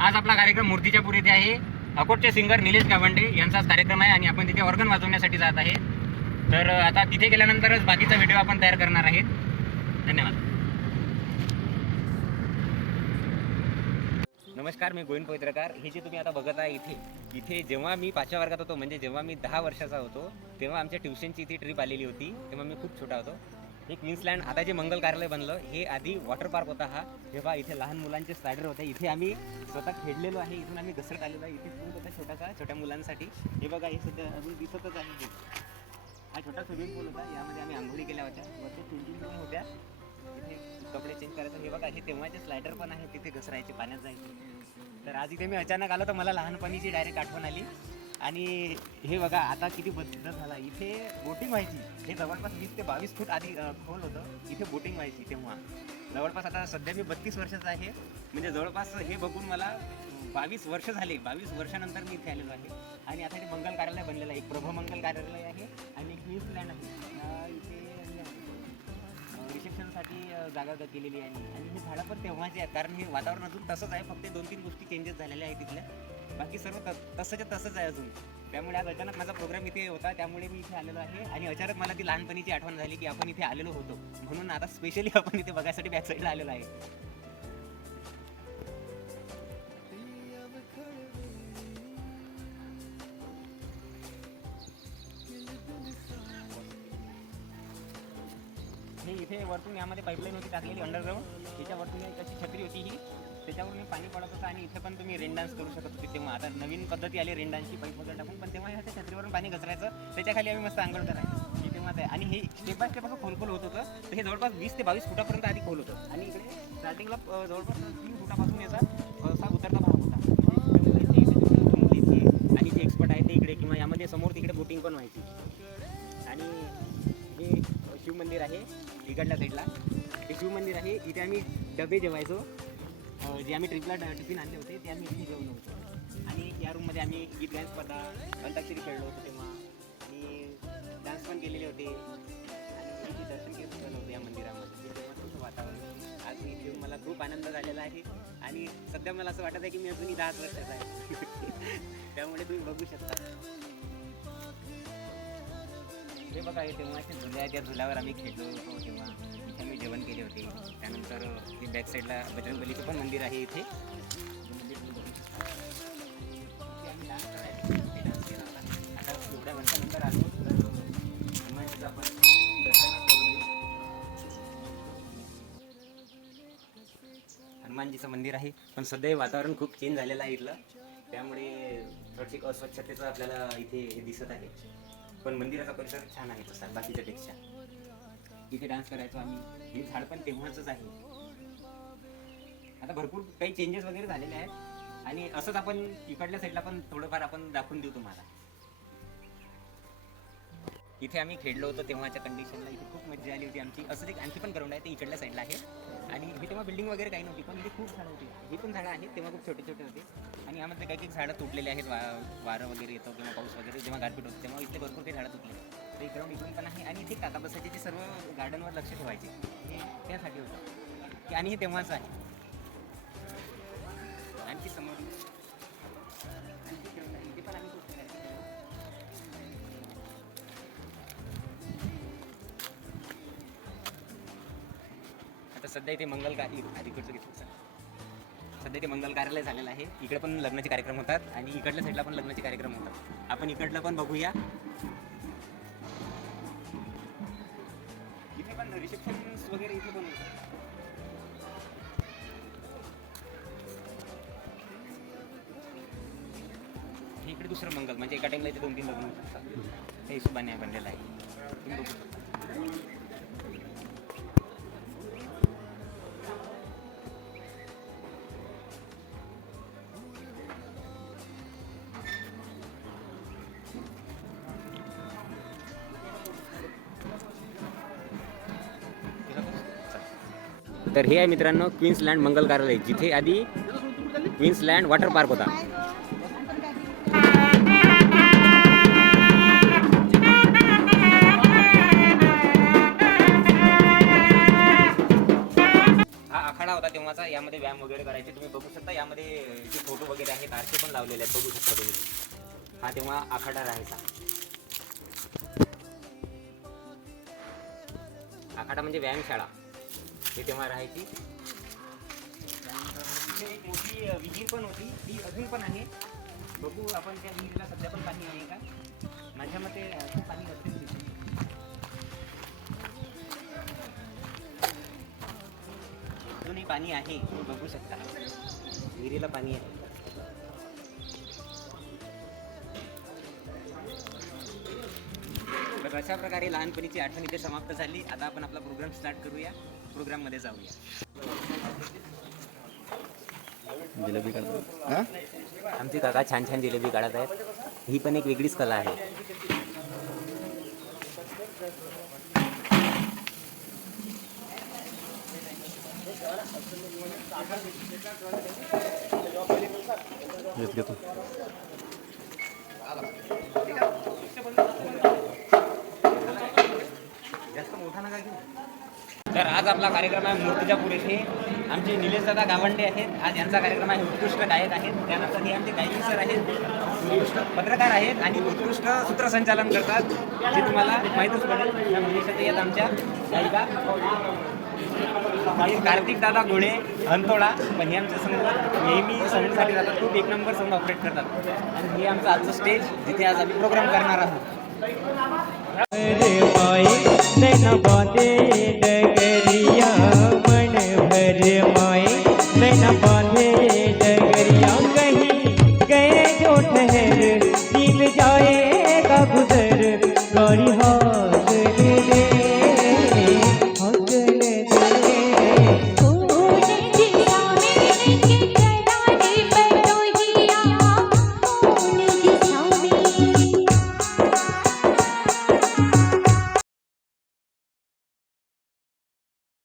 आज आपला कार्यक्रम मूर्तिजापूर येथे आहे. अकोटचे सिंगर निलेश गावंडे यांचाच कार्यक्रम आहे आणि आपण तिथे ऑर्गन वाजवण्यासाठी जात आहे. तर आता तिथे गेल्यानंतरच बाकीचा व्हिडिओ आपण तयार करणार आहे. धन्यवाद. नमस्कार, मी गोविंद पवित्रकार. हे जे तुम्ही आता बघत आहे इथे जेव्हा मी 5व्या वर्गात होतो, म्हणजे जेव्हा मी 10 वर्षाचा होतो, तेव्हा आमच्या ट्युशनची इथे ट्रिप आलेली होती. तेव्हा मी खूप छोटा होतो. हे क्वीन्सलँड आता जे मंगल कार्यालय बनलं, हे आधी वॉटर पार्क होता. हा जेव्हा इथे लहान मुलांचे स्लायडर होते, इथे आम्ही स्वतः खेळलेलो आहे. इथून आम्ही घसरत आलेलो आहे. इथे पूल होता छोटासा छोट्या मुलांसाठी. हे बघा, हे सध्या अजून दिसतच आहे. हा छोटा स्विमिंग पूल होता. यामध्ये आम्ही आंघोळी केल्या होत्या. वरती चेंजिंग रूम होत्या, इथे कपडे चेंज करायचं. हे बघा, हे तेव्हाचे स्लायडर पण आहे, तिथे घसरायचे, पाण्यात जायचे. तर आज इथे मी अचानक आलो, तर मला लहानपणीची डायरेक्ट आठवण आली. आणि हे बघा आता किती बदल झाला. इथे बोटिंग व्हायची. हे जवळपास 20 ते 22 फूट आधी खोल होतं. इथे बोटिंग व्हायची तेव्हा. जवळपास आता सध्या मी 32 वर्षाचा आहे. म्हणजे जवळपास हे बघून मला 22 वर्ष झाले. 22 वर्षानंतर मी इथे आलेलो आहे. आणि आता इथे मंगल कार्यालय बनलेलं आहे. एक प्रभमंगल कार्यालय आहे आणि एक क्वीन्सलँड आहे. इथे रिसेप्शनसाठी जागा केलेली आहे. आणि हे झाडं पण तेव्हाचे आहेत, कारण हे वातावरण अजून तसंच आहे. फक्त 2-3 गोष्टी चेंजेस झालेल्या आहेत तिथल्या. बाकी सर्व तसंच आहे अजून. त्यामुळे आज अचानक माझा प्रोग्राम इथे होता, त्यामुळे मी इथे आलेलो आहे. आणि अचानक मला ती लहानपणीची आठवण झाली की आपण इथे आलेलो होतो, म्हणून आता स्पेशली आपण इथे बघायसाठी बॅक साईडला आलेलो आहे. हे इथे वरतून यामध्ये पाईपलाईन होती टाकलेली अंडरग्राऊंड. त्याच्यावरतून एक अशी छत्री होती ही, त्याच्यावरून पाणी पडत होतं. आणि इथे पण तुम्ही रेन डान्स करू शकत होते तेव्हा. आता नवीन पद्धती आली रेन डान्सची, पाईप वगैरे टाकून. पण तेव्हा ह्या छत्रीवरून पाणी घसरायचं, त्याच्याखाली आम्ही मस्त आंघोळ करायचं. हे तेव्हाच आहे. आणि हे स्टेप बाय स्टेप असं खोल होत होतं. तर हे जवळपास 20 ते 22 फुटापर्यंत आधी खोल होतं. आणि इकडे स्टार्टिंगला जवळपास 3 फुटापासून याचा असा उतरता भाग होता. आणि जे एक्सपर्ट आहे ते इकडे, किंवा यामध्ये समोर तिकडे बोटिंग पण व्हायची. आणि हे शिव मंदिर आहे इकडल्या साईडला. हे शिव मंदिर आहे. इथे आम्ही डबे जेवायचो. जे आम्ही ट्रिपला टिफिन आणले होते ते आम्ही इथे जेवलो होतो. आणि या रूममध्ये आम्ही गीत गायन स्पर्धा, अंताक्षरी खेळलो होतो तेव्हा. आणि डान्स पण केलेले होते. आणि इथे दर्शन केलं होतं या मंदिरामध्ये. तेव्हा खूप वातावरण. आज मी इथे मला खूप आनंद झालेला आहे. आणि सध्या मला असं वाटत आहे की मी अजूनही 10 वर्षाचा आहे. त्यामुळे तुम्ही बघू शकता. हे बघा, हे तेव्हाचे झुले आहेत. त्या झुल्यावर आम्ही खेळलो होतो तेव्हा. इथे आम्ही जेवण केले होते. त्यानंतर हे बॅक साईडला बजरंगबलीचं पण मंदिर आहे इथे. आम्ही डान्स करायचो, ते डान्स केला होता. आता एवढ्या वर्षानंतर आलो तर हनुमानजीचं आपण दर्शन करू. हनुमानजीचं मंदिर आहे. पण सध्या वातावरण खूप चेंज झालेलं आहे इथलं, त्यामुळे थोडीशी अस्वच्छतेचं आपल्याला इथे हे दिसत आहे. पण मंदिराचा परिसर छान आहे तसा बाकीच्यापेक्षा. इथे डान्स करायचो आम्ही. हे झाड पण तेव्हाच आहे. आता भरपूर काही चेंजेस वगैरे झालेले आहेत. आणि असंच आपण इकडल्या साईडला पण थोडंफार आपण दाखवून देऊ तुम्हाला. इथे आम्ही खेळलो होतो तेव्हाच्या कंडिशनला. इथे खूप मजा आली होती आमची. असंच एक आणखी पण ग्राउंड आहे, ते इकडल्या साईडला आहे. आणि हे तेव्हा बिल्डिंग वगैरे काही नव्हती, पण इथे खूप झाडं होती. ही पण झाडं आहेत, तेव्हा खूप छोटे छोटे होते. आणि यामध्ये काही झाडं तुटलेले आहेत. वारं वगैरे येतो किंवा पाऊस वगैरे जेव्हा गारपीट होते तेव्हा इथे भरपूर काही झाडं तुटले. तर एक ग्राउंड इकडून पण आहे. आणि इथे काका बसायचे, ते सर्व गार्डनवर लक्ष ठेवायचे. हे त्यासाठी होतं. आणि हे तेव्हाच आहे. आणखी समोर इथे पण आम्ही खूप आता सध्या इथे मंगल सध्या इथे मंगल कार्यालय झालेलं आहे. इकडे पण लग्नाचे कार्यक्रम होतात आणि इकडल्या साईडला पण लग्नाचे कार्यक्रम होतात. आपण इकडलं पण बघूया. इथे पण रिसेप्शन वगैरे इथे पण होतात. इकडे दुसरं मंगल, म्हणजे एका टाइमला इथे 2-3 लग्न होऊ शकतात. हे हिशोबाने बनलेलं आहे. तुम्ही बघू शकता. तर हे आहे मित्रांनो क्वीन्सलँड मंगल कार्यालय, जिथे आधी क्वीन्सलँड वॉटर पार्क होता. हा आखाडा होता तेव्हाचा. यामध्ये व्यायाम वगैरे करायचे. तुम्ही बघू शकता यामध्ये जे फोटो वगैरे आहेत आरसे पण लावलेले आहेत, बघू शकता तुम्ही. हा तेव्हा आखाडा राहायचा. आखाडा म्हणजे व्यायामशाळा हे तेव्हा राहायची. त्यानंतर एक मोठी विहीर पण होती, ती अजून पण आहे. बघू आपण त्या विहिरीला सध्या पण पाणी आहे का? माझ्या मते खूप पाणी असेल तिथे. अजूनही पाणी आहे, तुम्ही बघू शकता विहिरीला पाणी आहे. तर अशा प्रकारे लहानपणीची आठवण इथे समाप्त झाली. आता आपण आपला प्रोग्राम स्टार्ट करूया, प्रोग्राममध्ये जाऊया. जिलेबी काढतो. आमचे काका छान छान जिलेबी काढत आहेत. ही पण एक वेगळीच कला आहे. घेतो. जास्त मोठा नका घेऊ. तर आज आपला कार्यक्रम आहे मूर्तिजापूर येथे. आमचे निलेश दादा गावंडे आहेत. आज यांचा कार्यक्रम आहे. उत्कृष्ट गायक आहेत. त्यानंतर हे आमचे गायक सर आहेत, उत्कृष्ट पत्रकार आहेत आणि उत्कृष्ट सूत्रसंचालन करतात, जे तुम्हाला माहीतच पडेल. या मनीषाताई आहेत आमच्या गायिका. हे कार्तिक दादा घोडे हंतोळा, पण हे आमच्या संघ नेहमी साऊंडसाठी जातात. खूप एक नंबर साऊंड ऑपरेट करतात. आणि हे आमचं आजचं स्टेज, जिथे आज आम्ही प्रोग्राम करणार आहोत.